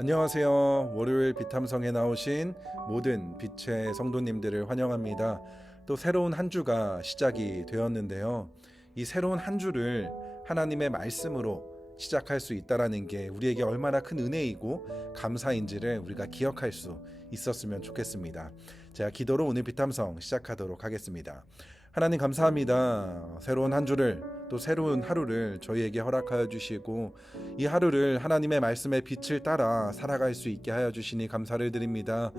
안녕하세요. 월요일 비탐성에 나오신 모든 빛의 성도님들을 환영합니다. 또 새로운 한 주가 시작이 되었는데요. 이 새로운 한 주를 하나님의 말씀으로 시작할 수 있다라는 게 우리에게 얼마나 큰 은혜이고 감사인지를 우리가 기억할 수 있었으면 좋겠습니다. 제가 기도로 오늘 비탐성 시작하도록 하겠습니다. 하나님 감사합니다. 새로운 한 주를 또 새로운 하루를 저희에게 허락하여 주시고 이 하루를 하나님의 말씀의 빛을 따라 살아갈 수 있게 하여 주시니 감사를 드립니다.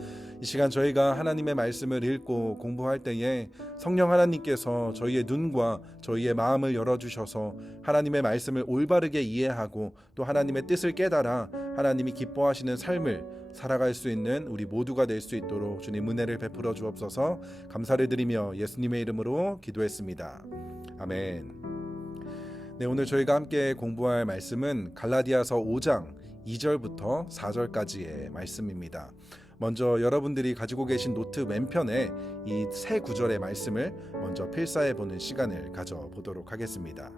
이 시간 저희가 하나님의 말씀을 읽고 공부할 때에 성령 하나님께서 저희의 눈과 저희의 마음을 열어주셔서 하나님의 말씀을 올바르게 이해하고 또 하나님의 뜻을 깨달아 하나님이 기뻐하시는 삶을 살아갈 수 있는 우리 모두가 될 수 있도록 주님 은혜를 베풀어 주옵소서. 감사를 드리며 예수님의 이름으로 기도했습니다. 아멘. 네, 오늘 저희가 함께 공부할 말씀은 갈라디아서 5장 2절부터 4절까지의 말씀입니다. 먼저 여러분들이 가지고 계신 노트 왼편에 이 세 구절의 말씀을 먼저 필사해 보는 시간을 가져보도록 하겠습니다.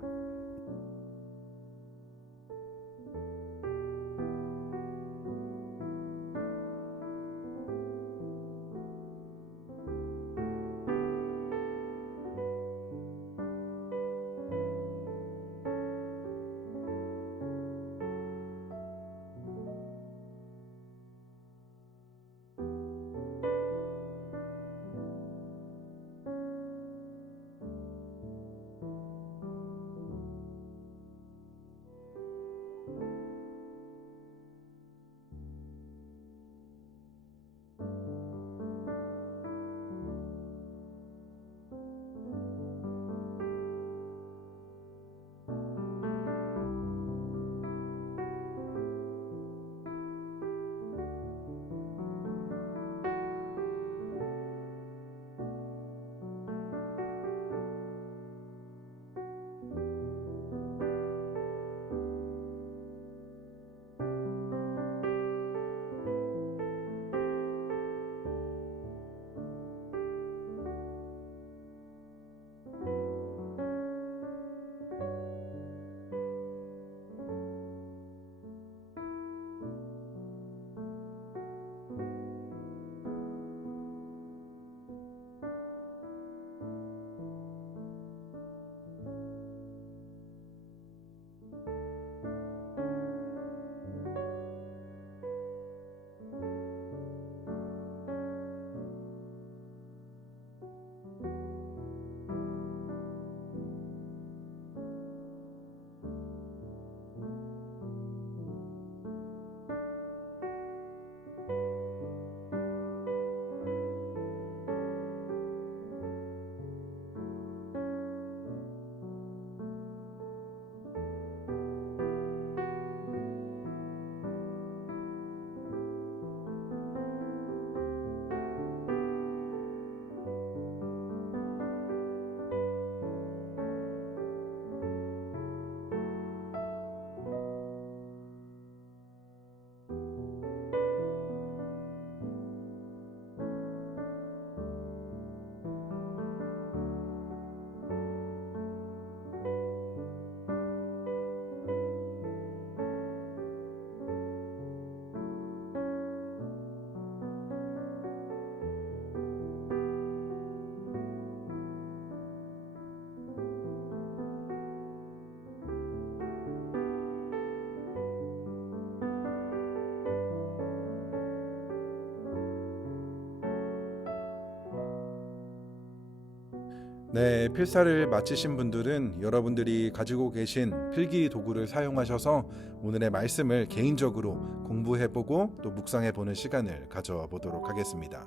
네, 필사를 마치신 분들은 여러분들이 가지고 계신 필기 도구를 사용하셔서 오늘의 말씀을 개인적으로 공부해보고 또 묵상해보는 시간을 가져보도록 하겠습니다.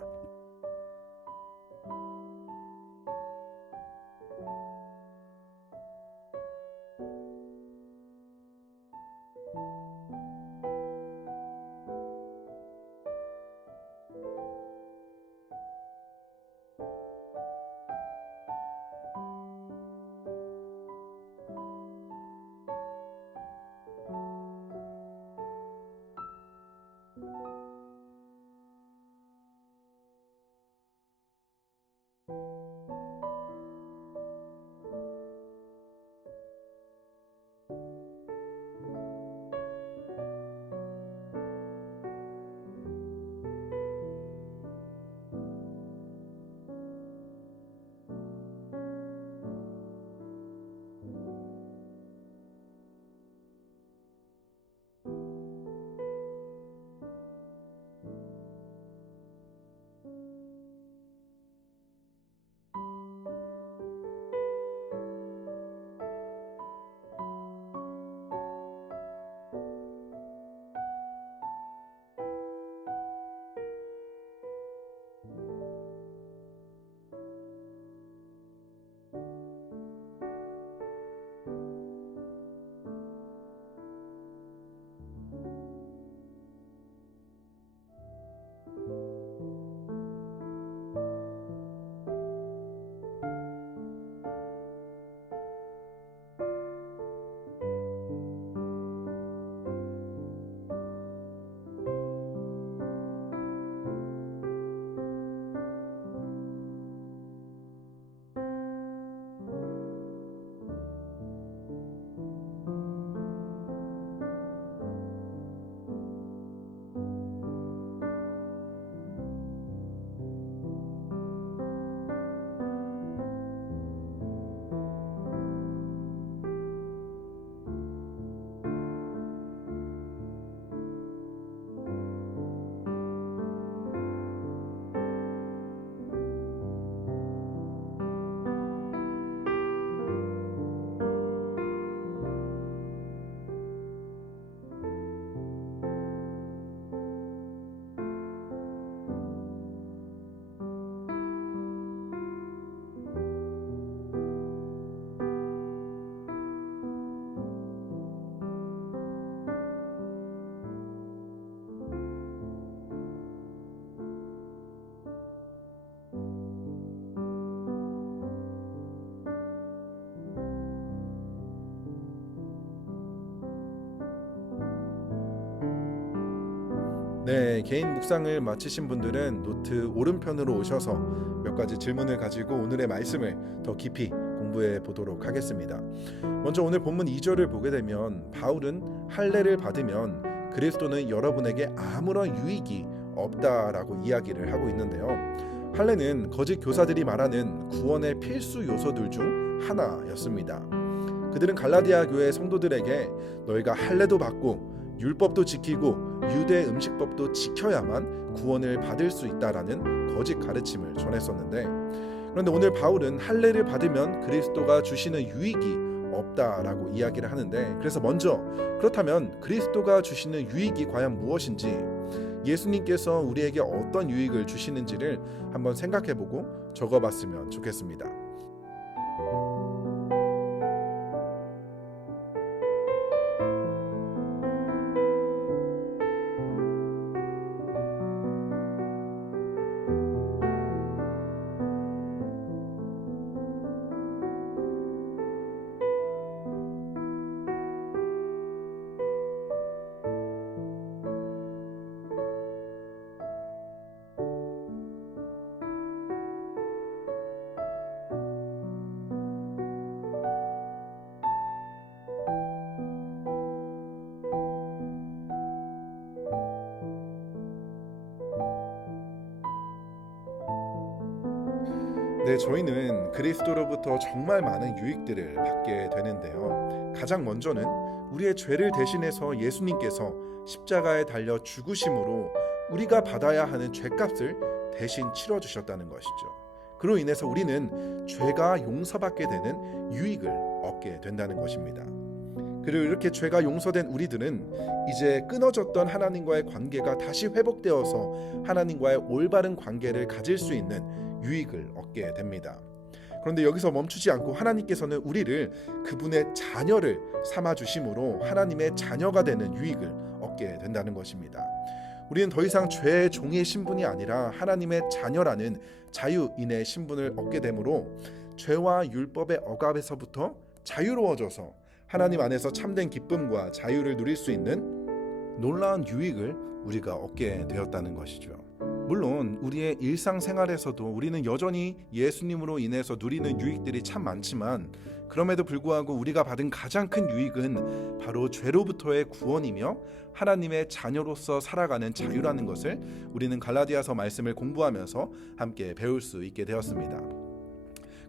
네, 개인 묵상을 마치신 분들은 노트 오른편으로 오셔서 몇 가지 질문을 가지고 오늘의 말씀을 더 깊이 공부해 보도록 하겠습니다. 먼저 오늘 본문 2절을 보게 되면 바울은 할례를 받으면 그리스도는 여러분에게 아무런 유익이 없다라고 이야기를 하고 있는데요. 할례는 거짓 교사들이 말하는 구원의 필수 요소들 중 하나였습니다. 그들은 갈라디아 교회 성도들에게 너희가 할례도 받고 율법도 지키고 유대 음식법도 지켜야만 구원을 받을 수 있다라는 거짓 가르침을 전했었는데, 그런데 오늘 바울은 할례를 받으면 그리스도가 주시는 유익이 없다라고 이야기를 하는데, 그래서 먼저 그렇다면 그리스도가 주시는 유익이 과연 무엇인지, 예수님께서 우리에게 어떤 유익을 주시는지를 한번 생각해보고 적어봤으면 좋겠습니다. 네, 저희는 그리스도로부터 정말 많은 유익들을 받게 되는데요. 가장 먼저는 우리의 죄를 대신해서 예수님께서 십자가에 달려 죽으심으로 우리가 받아야 하는 죄값을 대신 치러주셨다는 것이죠. 그로 인해서 우리는 죄가 용서받게 되는 유익을 얻게 된다는 것입니다. 그리고 이렇게 죄가 용서된 우리들은 이제 끊어졌던 하나님과의 관계가 다시 회복되어서 하나님과의 올바른 관계를 가질 수 있는 유익을 얻게 됩니다. 그런데 여기서 멈추지 않고 하나님께서는 우리를 그분의 자녀를 삼아 주심으로 하나님의 자녀가 되는 유익을 얻게 된다는 것입니다. 우리는 더 이상 죄의 종의 신분이 아니라 하나님의 자녀라는 자유인의 신분을 얻게 되므로 죄와 율법의 억압에서부터 자유로워져서 하나님 안에서 참된 기쁨과 자유를 누릴 수 있는 놀라운 유익을 우리가 얻게 되었다는 것이죠. 물론 우리의 일상생활에서도 우리는 여전히 예수님으로 인해서 누리는 유익들이 참 많지만, 그럼에도 불구하고 우리가 받은 가장 큰 유익은 바로 죄로부터의 구원이며 하나님의 자녀로서 살아가는 자유라는 것을 우리는 갈라디아서 말씀을 공부하면서 함께 배울 수 있게 되었습니다.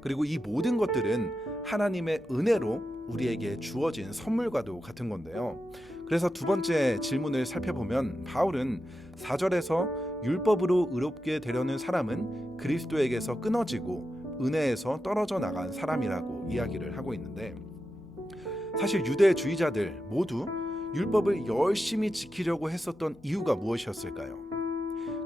그리고 이 모든 것들은 하나님의 은혜로 우리에게 주어진 선물과도 같은 건데요. 그래서 두 번째 질문을 살펴보면 바울은 4절에서 율법으로 의롭게 되려는 사람은 그리스도에게서 끊어지고 은혜에서 떨어져 나간 사람이라고 이야기를 하고 있는데, 사실 유대주의자들 모두 율법을 열심히 지키려고 했었던 이유가 무엇이었을까요?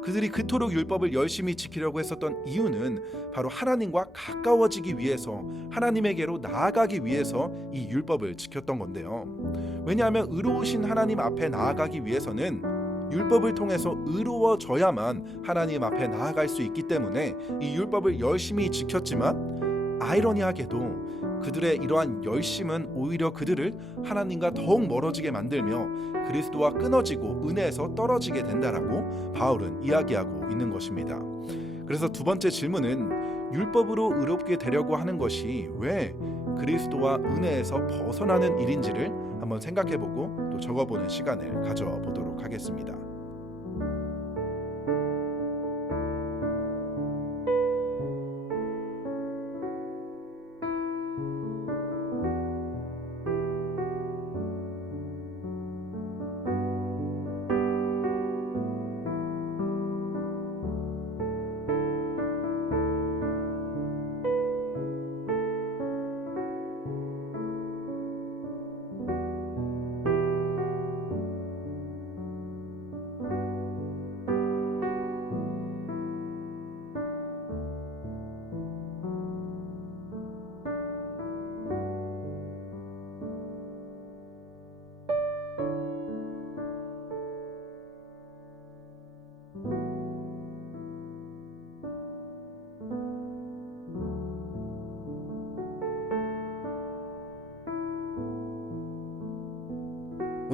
그들이 그토록 율법을 열심히 지키려고 했었던 이유는 바로 하나님과 가까워지기 위해서, 하나님에게로 나아가기 위해서 이 율법을 지켰던 건데요. 왜냐하면 의로우신 하나님 앞에 나아가기 위해서는 율법을 통해서 의로워져야만 하나님 앞에 나아갈 수 있기 때문에 이 율법을 열심히 지켰지만, 아이러니하게도 그들의 이러한 열심은 오히려 그들을 하나님과 더욱 멀어지게 만들며 그리스도와 끊어지고 은혜에서 떨어지게 된다라고 바울은 이야기하고 있는 것입니다. 그래서 두 번째 질문은 율법으로 의롭게 되려고 하는 것이 왜 그리스도와 은혜에서 벗어나는 일인지를 한번 생각해보고 또 적어보는 시간을 가져보도록 하겠습니다.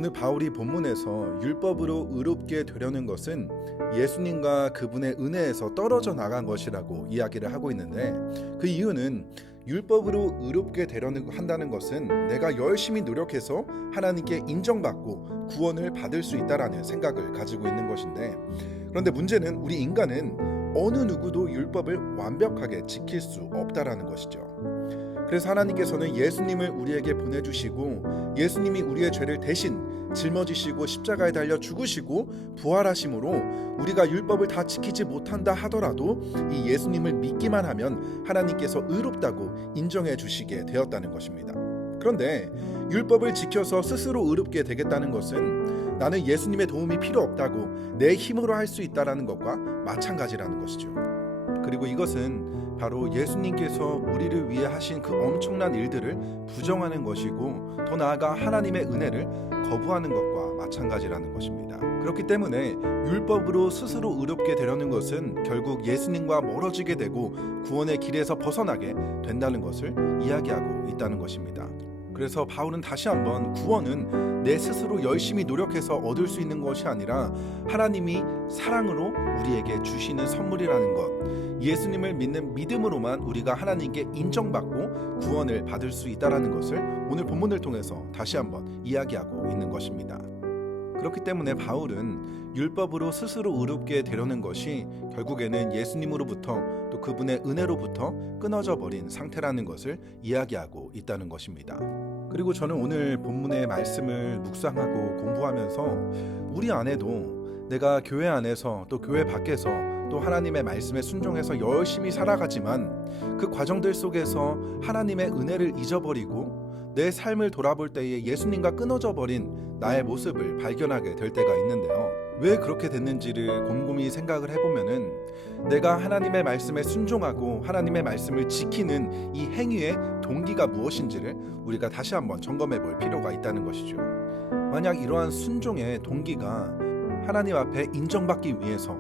오늘 바울이 본문에서 율법으로 의롭게 되려는 것은 예수님과 그분의 은혜에서 떨어져 나간 것이라고 이야기를 하고 있는데, 그 이유는 율법으로 의롭게 되려는 한다는 것은 내가 열심히 노력해서 하나님께 인정받고 구원을 받을 수 있다라는 생각을 가지고 있는 것인데, 그런데 문제는 우리 인간은 어느 누구도 율법을 완벽하게 지킬 수 없다라는 것이죠. 그래서 하나님께서는 예수님을 우리에게 보내주시고, 예수님이 우리의 죄를 대신 짊어지시고 십자가에 달려 죽으시고 부활하심으로 우리가 율법을 다 지키지 못한다 하더라도 이 예수님을 믿기만 하면 하나님께서 의롭다고 인정해 주시게 되었다는 것입니다. 그런데 율법을 지켜서 스스로 의롭게 되겠다는 것은 나는 예수님의 도움이 필요 없다고 내 힘으로 할 수 있다라는 것과 마찬가지라는 것이죠. 그리고 이것은 바로 예수님께서 우리를 위해 하신 그 엄청난 일들을 부정하는 것이고, 더 나아가 하나님의 은혜를 거부하는 것과 마찬가지라는 것입니다. 그렇기 때문에 율법으로 스스로 의롭게 되려는 것은 결국 예수님과 멀어지게 되고 구원의 길에서 벗어나게 된다는 것을 이야기하고 있다는 것입니다. 그래서 바울은 다시 한번 구원은 내 스스로 열심히 노력해서 얻을 수 있는 것이 아니라 하나님이 사랑으로 우리에게 주시는 선물이라는 것, 예수님을 믿는 믿음으로만 우리가 하나님께 인정받고 구원을 받을 수 있다는 것을 오늘 본문을 통해서 다시 한번 이야기하고 있는 것입니다. 그렇기 때문에 바울은 율법으로 스스로 의롭게 되려는 것이 결국에는 예수님으로부터 또 그분의 은혜로부터 끊어져 버린 상태라는 것을 이야기하고 있다는 것입니다. 그리고 저는 오늘 본문의 말씀을 묵상하고 공부하면서 우리 안에도 내가 교회 안에서 또 교회 밖에서 또 하나님의 말씀에 순종해서 열심히 살아가지만 그 과정들 속에서 하나님의 은혜를 잊어버리고 내 삶을 돌아볼 때에 예수님과 끊어져 버린 나의 모습을 발견하게 될 때가 있는데요. 왜 그렇게 됐는지를 곰곰이 생각을 해보면은 내가 하나님의 말씀에 순종하고 하나님의 말씀을 지키는 이 행위의 동기가 무엇인지를 우리가 다시 한번 점검해 볼 필요가 있다는 것이죠. 만약 이러한 순종의 동기가 하나님 앞에 인정받기 위해서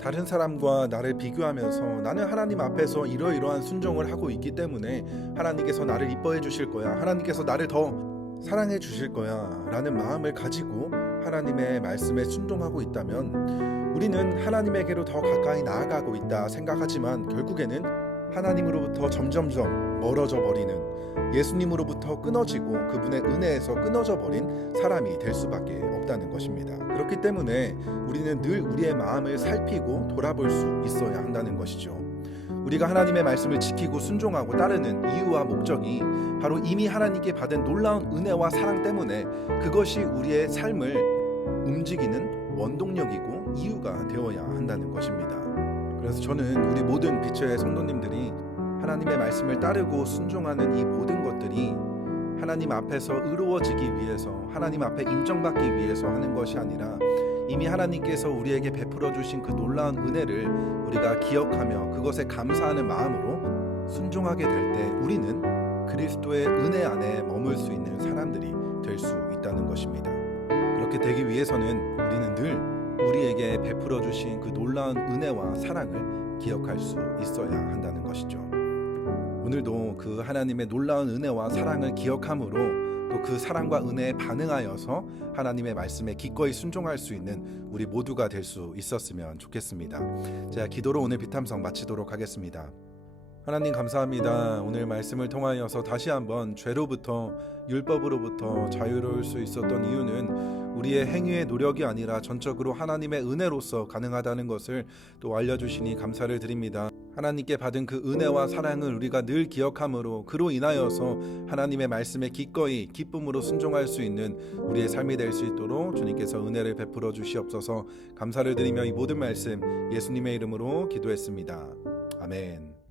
다른 사람과 나를 비교하면서 나는 하나님 앞에서 이러이러한 순종을 하고 있기 때문에 하나님께서 나를 이뻐해 주실 거야, 하나님께서 나를 더 사랑해 주실 거야 라는 마음을 가지고 하나님의 말씀에 순종하고 있다면 우리는 하나님에게로 더 가까이 나아가고 있다 생각하지만 결국에는 하나님으로부터 점점점 멀어져 버리는, 예수님으로부터 끊어지고 그분의 은혜에서 끊어져 버린 사람이 될 수밖에 없다는 것입니다. 그렇기 때문에 우리는 늘 우리의 마음을 살피고 돌아볼 수 있어야 한다는 것이죠. 우리가 하나님의 말씀을 지키고 순종하고 따르는 이유와 목적이 바로 이미 하나님께 받은 놀라운 은혜와 사랑 때문에 그것이 우리의 삶을 움직이는 원동력이고 이유가 되어야 한다는 것입니다. 그래서 저는 우리 모든 빛의 성도님들이 하나님의 말씀을 따르고 순종하는 이 모든 것들이 하나님 앞에서 의로워지기 위해서, 하나님 앞에 인정받기 위해서 하는 것이 아니라 이미 하나님께서 우리에게 베풀어 주신 그 놀라운 은혜를 우리가 기억하며 그것에 감사하는 마음으로 순종하게 될 때 우리는 그리스도의 은혜 안에 머물 수 있는 사람들이 될 수 있다는 것입니다. 그렇게 되기 위해서는 우리는 늘 우리에게 베풀어 주신 그 놀라운 은혜와 사랑을 기억할 수 있어야 한다는 것이죠. 오늘도 그 하나님의 놀라운 은혜와 사랑을 기억함으로 또 그 사랑과 은혜에 반응하여서 하나님의 말씀에 기꺼이 순종할 수 있는 우리 모두가 될 수 있었으면 좋겠습니다. 제가 기도로 오늘 비탐성 마치도록 하겠습니다. 하나님 감사합니다. 오늘 말씀을 통하여서 다시 한번 죄로부터, 율법으로부터 자유로울 수 있었던 이유는 우리의 행위의 노력이 아니라 전적으로 하나님의 은혜로서 가능하다는 것을 또 알려주시니 감사를 드립니다. 하나님께 받은 그 은혜와 사랑을 우리가 늘 기억함으로 그로 인하여서 하나님의 말씀에 기꺼이 기쁨으로 순종할 수 있는 우리의 삶이 될 수 있도록 주님께서 은혜를 베풀어 주시옵소서. 감사를 드리며 이 모든 말씀 예수님의 이름으로 기도했습니다. 아멘.